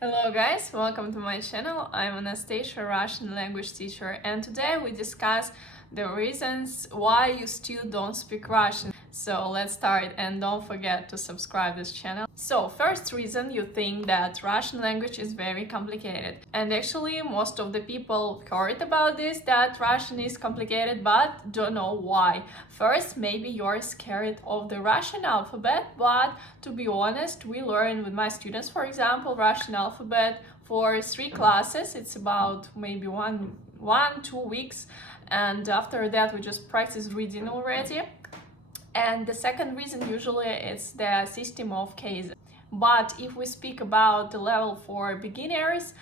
Hello guys, welcome to my channel. I'm Anastasia, Russian language teacher, and today we discuss the reasons why you still don't speak Russian. So let's start, and don't forget to subscribe this channel. So first reason, you think that Russian language is very complicated. And actually most of the people heard about this, that Russian is complicated, but don't know why. First, maybe you're scared of the Russian alphabet, but to be honest, we learn with my students, for example, Russian alphabet for 3 classes. It's about maybe one, 2 weeks, and after that we just practice reading already. And the second reason usually is the system of cases. But if we speak about the level for beginners,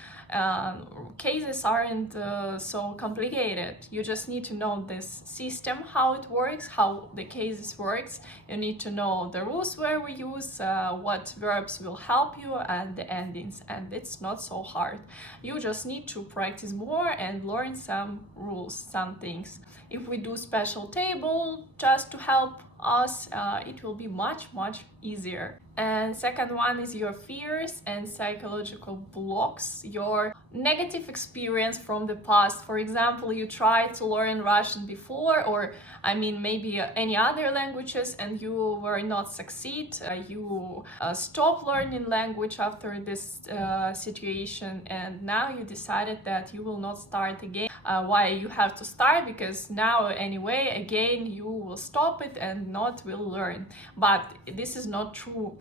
cases aren't so complicated. You just need to know this system, how it works, how the cases works. You need to know the rules where we use, what verbs will help you, and the endings. And it's not so hard. You just need to practice more and learn some rules, some things. If we do special table just to help us, it will be much easier. And second one is your fears and psychological blocks, your negative experience from the past. For example, you tried to learn Russian before, or maybe any other languages, and you were not succeed. You stopped learning language after this situation, and now you decided that you will not start again. Why you have to start? Because now anyway, again, you will stop it and not will learn. But this is not true.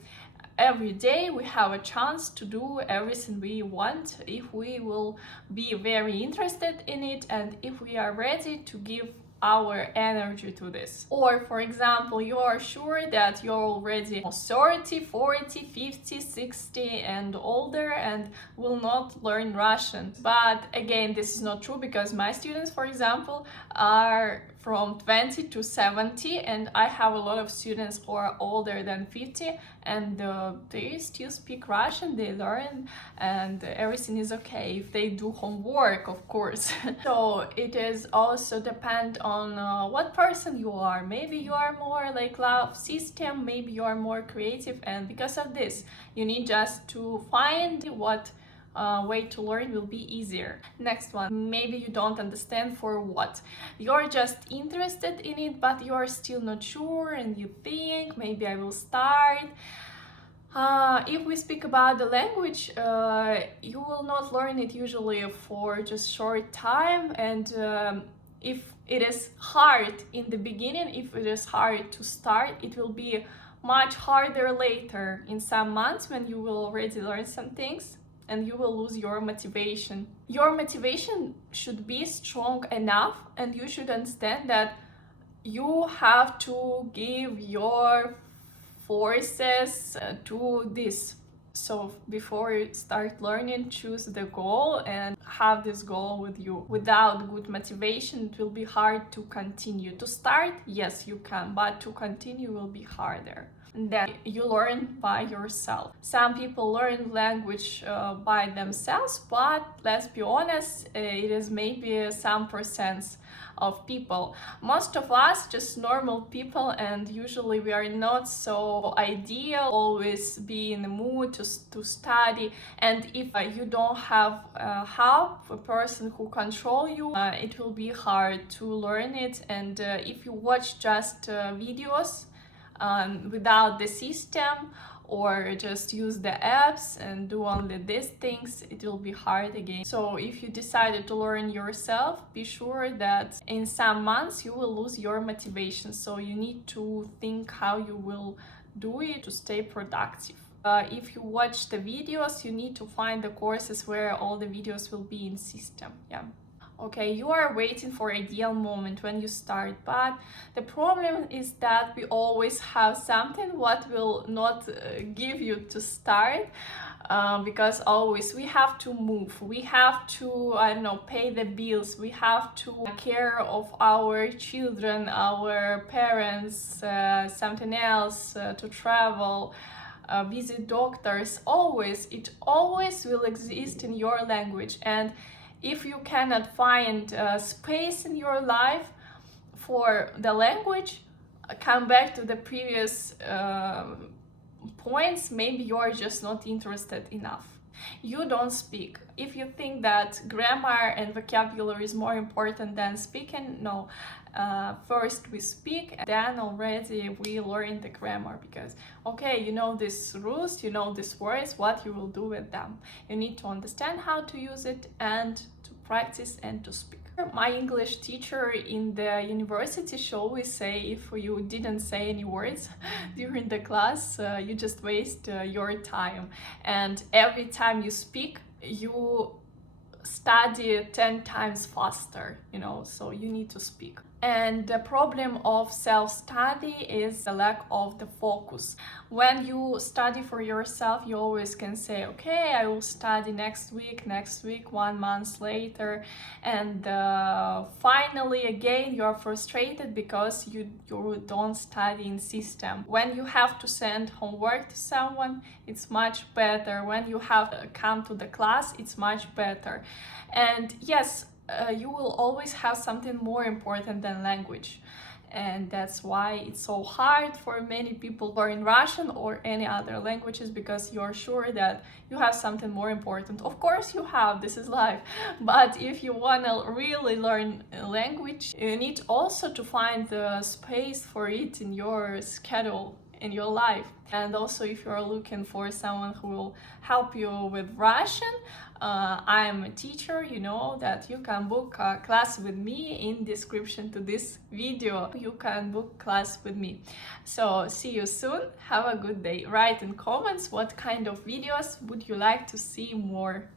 Every day we have a chance to do everything we want if we will be very interested in it and if we are ready to give our energy to this. Or for example, you are sure that you're already 30, 40, 50, 60 and older and will not learn Russian. But again, this is not true, because my students, for example, are from 20 to 70, and I have a lot of students who are older than 50, and they still speak Russian, they learn, and everything is okay if they do homework, of course. So it is also depend on what person you are. Maybe you are more like love system, maybe you are more creative, and because of this you need just to find what way to learn will be easier. Next one, maybe you don't understand for what. You're just interested in it, but you're still not sure, and you think maybe I will start. If we speak about the language, you will not learn it usually for just short time, and if it is hard in the beginning, if it is hard to start, it will be much harder later in some months when you will already learn some things, and you will lose your motivation. Your motivation should be strong enough, and you should understand that you have to give your forces to this. So before you start learning, choose the goal and have this goal with you. Without good motivation, it will be hard to continue. To start, yes, you can, but to continue will be harder. And then you learn by yourself. Some people learn language by themselves, but let's be honest, it is maybe some percent of people. Most of us just normal people, and usually we are not so ideal, always be in the mood to study, and if you don't have help, a person who control you, it will be hard to learn it. And if you watch just videos without the system, or just use the apps and do only these things, it will be hard again. So if you decided to learn yourself, be sure that in some months you will lose your motivation. So you need to think how you will do it to stay productive. If you watch the videos, you need to find the courses where all the videos will be in system. Yeah. Okay, you are waiting for ideal moment when you start, but the problem is that we always have something what will not give you to start, because always we have to move, we have to, I don't know, pay the bills, we have to take care of our children, our parents, something else, to travel, visit doctors. It always will exist in your language. And if you cannot find space in your life for the language, come back to the previous points, maybe you're just not interested enough. You don't speak. If you think that grammar and vocabulary is more important than speaking, no. First we speak, and then already we learn the grammar, because okay, you know these rules, you know these words, what you will do with them. You need to understand how to use it and to practice and to speak. My English teacher in the university, she always say, if you didn't say any words during the class, you just waste your time. And every time you speak, you study 10 times faster, you know, so you need to speak. And the problem of self-study is the lack of the focus. When you study for yourself, you always can say, okay, I will study next week, 1 month later, and finally again you are frustrated because you don't study in system. When you have to send homework to someone, it's much better. When you have to come to the class, it's much better. And yes, you will always have something more important than language, and that's why it's so hard for many people to learn Russian or any other languages, because you're sure that you have something more important. Of course you have, this is life, but if you want to really learn a language, you need also to find the space for it in your schedule, in your life. And also, if you're looking for someone who will help you with Russian, I am a teacher, you know that you can book a class with me. In description to this video you can book class with me. So see you soon, have a good day. Write in comments what kind of videos would you like to see more.